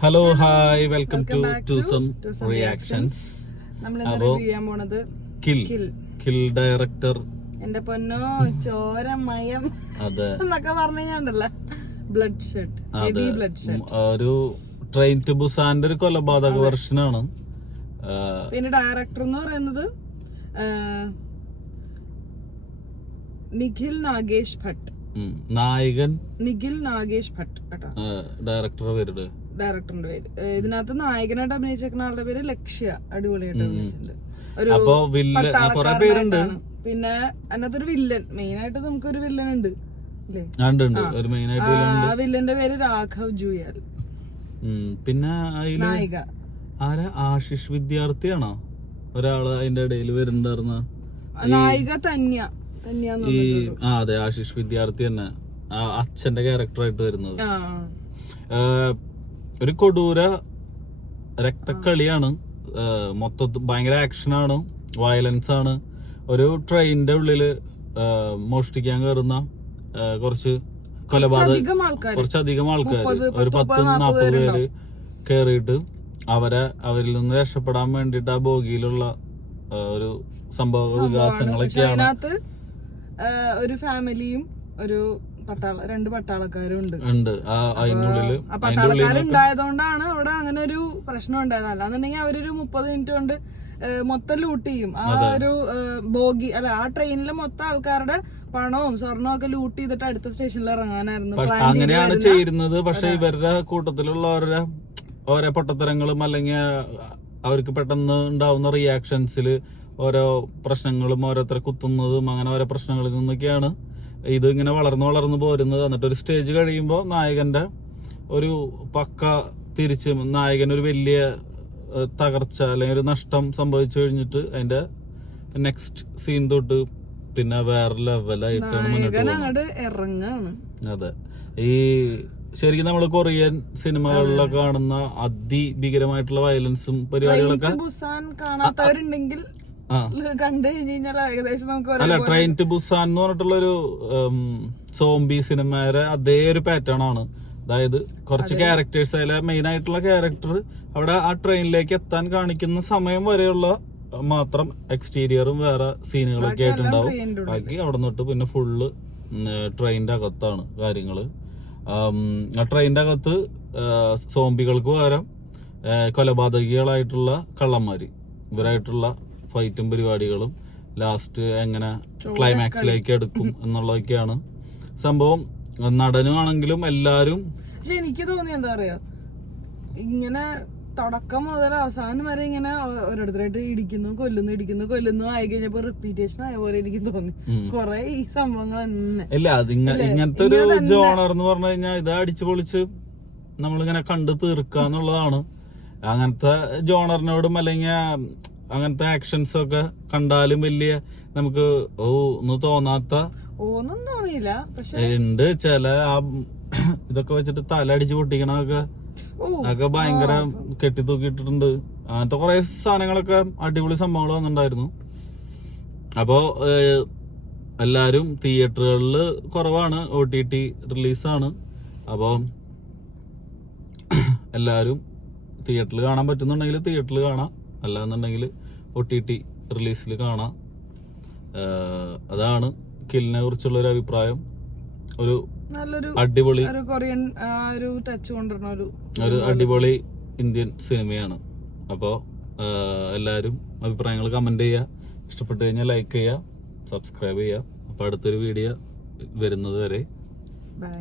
Hello hi welcome to some reactions. കിൽ director എന്റെ പൊന്നോ ചോരമയം എന്നൊക്കെ പറഞ്ഞുണ്ടല്ലോ. Bloodshed, heavy bloodshed. ഒരു ട്രെയിൻ ടു ബുസാന്റെ ഒരു കൊലപാതക വെർഷനാണ്. പിന്നെ ഡയറക്ടർ എന്ന് പറയുന്നത് നിഖിൽ നാഗേഷ് ഭട്ട്. നായകൻ നിഖിൽ നാഗേഷ് ഭട്ട് കേട്ടോ. ഡയറക്ടറിന്റെ പേര്. ഇതിനകത്ത് നായകനായിട്ട് അഭിനയിച്ചേക്കുന്ന ആളുടെ പേര് ലക്ഷ്യ. അടിപൊളിയായിട്ട് അഭിനയിച്ചിട്ടുണ്ട്. ഒരു പട്ടാളക്കാരനായിട്ടാണ്. പിന്നെ അതിനകത്തൊരു വില്ലൻ, മെയിൻ ആയിട്ട് നമുക്കൊരു വില്ലൻ ഉണ്ട് അല്ലേ? ആ വില്ലന്റെ പേര് രാഘവ് ജുയാൽ. പിന്നെ നായിക ആരാ? ആശിഷ് വിദ്യാർത്ഥിയാണോ ഒരാള് അതിന്റെ ഇടയിൽ വരുന്നുണ്ടായിരുന്ന? നായിക തന്യ. അതെ, ആശിഷ് വിദ്യാർത്ഥി തന്നെ അച്ഛന്റെ ക്യാരക്ടറായിട്ട് വരുന്നത്. ഒരു കൊടൂര രക്തക്കളിയാണ്. മൊത്തത്തിൽ ഭയങ്കര ആക്ഷനാണ്, വയലൻസ് ആണ്. ഒരു ട്രെയിനിന്റെ ഉള്ളില് മോഷ്ടിക്കാൻ കയറുന്ന കുറച്ചധികം ആൾക്കാർ, ഒരു 10-40 പേര് കയറിയിട്ട് അവരിൽ നിന്ന് രക്ഷപ്പെടാൻ വേണ്ടിട്ട് ആ ബോഗിയിലുള്ള ഒരു സംഭവ വികാസങ്ങളൊക്കെയാണ്. ഒരു ഫാമിലിയും ഒരു രണ്ട് പട്ടാളക്കാരും ഉണ്ട്. അതിനുള്ളില് പട്ടാളക്കാരുണ്ടായതുകൊണ്ടാണ് അവിടെ അങ്ങനെ ഒരു പ്രശ്നം ഉണ്ടായത്. അല്ലാന്നുണ്ടെങ്കിൽ അവരൊരു 30 മിനിറ്റ് കൊണ്ട് മൊത്തം ലൂട്ട് ചെയ്യും. ആ ഒരു ബോഗി അല്ല, ആ ട്രെയിനിലെ മൊത്തം ആൾക്കാരുടെ പണവും സ്വർണവും ഒക്കെ ലൂട്ട് ചെയ്തിട്ട് അടുത്ത സ്റ്റേഷനിൽ ഇറങ്ങാനായിരുന്നു. അങ്ങനെയാണ് ചെയ്യുന്നത്. പക്ഷെ ഇവരുടെ കൂട്ടത്തിലുള്ള ഓരോ പൊട്ടത്തരങ്ങളും അല്ലെങ്കിൽ അവർക്ക് പെട്ടെന്ന് ഉണ്ടാവുന്ന റിയാക്ഷൻസിൽ ഓരോ പ്രശ്നങ്ങളും ഓരോരുത്തരെ കുത്തുന്നതും അങ്ങനെ ഓരോ പ്രശ്നങ്ങളിൽ നിന്നൊക്കെയാണ് ഇത് ഇങ്ങനെ വളർന്നു പോരുന്നത്. എന്നിട്ട് ഒരു സ്റ്റേജ് കഴിയുമ്പോൾ നായകന്റെ ഒരു പക്ക തിരിച്ച് നായകൻ ഒരു വലിയ തകർച്ച അല്ലെങ്കിൽ ഒരു നഷ്ടം സംഭവിച്ചു കഴിഞ്ഞിട്ട് അതിന്റെ നെക്സ്റ്റ് സീൻ തൊട്ട് പിന്നെ വേറെ ലെവലായിട്ടാണ് മുന്നോട്ട് ഇറങ്ങാണ്. അതെ, ഈ ശരിക്കും നമ്മള് കൊറിയൻ സിനിമകളിലൊക്കെ കാണുന്ന അതിഭീകരമായിട്ടുള്ള വയലൻസും പരിപാടികളൊക്കെ കാണാത്തവരുണ്ടെങ്കിൽ അല്ല, ട്രെയിൻ ടു ബുസാൻ എന്ന് പറഞ്ഞിട്ടുള്ള ഒരു സോംബി സിനിമയുടെ അതേ ഒരു പാറ്റേൺ ആണ്. അതായത് കുറച്ച് ക്യാരക്ടേഴ്സ്, അതിലെ മെയിൻ ആയിട്ടുള്ള ക്യാരക്ടർ അവിടെ ആ ട്രെയിനിലേക്ക് എത്താൻ കാണിക്കുന്ന സമയം വരെയുള്ള മാത്രം എക്സ്റ്റീരിയറും വേറെ സീനുകളൊക്കെ ആയിട്ടുണ്ടാവും. ബാക്കി അവിടെ നിന്നിട്ട് പിന്നെ ഫുള്ള് ട്രെയിനിന്റെ അകത്താണ് കാര്യങ്ങള്. ആ ട്രെയിനിന്റെ അകത്ത് സോംബികൾക്ക് പകരം കൊലപാതകികളായിട്ടുള്ള കള്ളന്മാര്, ഇവരായിട്ടുള്ള ഫൈറ്റും പരിപാടികളും ലാസ്റ്റ് എങ്ങനെ ക്ലൈമാക്സിലേക്ക് എടുക്കും എന്നുള്ളതൊക്കെയാണ് സംഭവം. നടനുമാണെങ്കിലും എല്ലാരും. പക്ഷെ എനിക്ക് തോന്നി എന്താ പറയാ, ഇങ്ങനെ തുടക്കം മുതൽ അവസാനം വരെ ഇങ്ങനെ ഓരോരുത്തരായിട്ട് കൊല്ലുന്നു ആയി കഴിഞ്ഞപ്പോ റിപ്പീറ്റേഷൻ ആയ പോലെ എനിക്ക് തോന്നി. കൊറേ ഈ സംഭവങ്ങൾ തന്നെ ഇല്ല, ഇങ്ങനത്തെ ഒരു ജോണർ എന്ന് പറഞ്ഞു കഴിഞ്ഞാൽ ഇത് അടിച്ചു പൊളിച്ച് നമ്മളിങ്ങനെ കണ്ടു തീർക്കാന്നുള്ളതാണ്. അങ്ങനത്തെ ജോണറിനോടും അല്ലെങ്കിൽ അങ്ങനത്തെ ആക്ഷൻസ് ഒക്കെ കണ്ടാലും വലിയ നമുക്ക് ഒന്നും തോന്നാത്ത ഒന്നും തോന്നിയില്ല. പക്ഷെ ഉണ്ട് ചില ഇതൊക്കെ വെച്ചിട്ട് തല അടിച്ച് പൊട്ടിക്കണതൊക്കെ അതൊക്കെ ഭയങ്കര കെട്ടിത്തൂക്കിയിട്ടുണ്ട്. അങ്ങനത്തെ കുറെ സാധനങ്ങളൊക്കെ അടിപൊളി സംഭവങ്ങൾ വന്നിട്ടുണ്ടായിരുന്നു. അപ്പോ എല്ലാരും തിയേറ്ററുകളിൽ കുറവാണ്, OTT റിലീസാണ്. അപ്പൊ എല്ലാരും തിയേറ്ററിൽ കാണാൻ പറ്റുന്നുണ്ടെങ്കിൽ തിയേറ്ററിൽ കാണാം, അല്ലാന്നുണ്ടെങ്കിൽ OTT റിലീസിൽ കാണാം. അതാണ് കില്ലിനെ കുറിച്ചുള്ള ഒരു അഭിപ്രായം. ഒരു അടിപൊളി കൊറിയൻ ഒരു ടച്ച് കൊണ്ടുവരുന്ന ഒരു അടിപൊളി ഇന്ത്യൻ സിനിമയാണ്. അപ്പോൾ എല്ലാവരും അഭിപ്രായങ്ങൾ കമന്റ് ചെയ്യുക, ഇഷ്ടപ്പെട്ടു കഴിഞ്ഞാൽ ലൈക്ക് ചെയ്യുക, സബ്സ്ക്രൈബ് ചെയ്യുക. അപ്പോൾ അടുത്തൊരു വീഡിയോ വരുന്നത് വരെ ബൈ.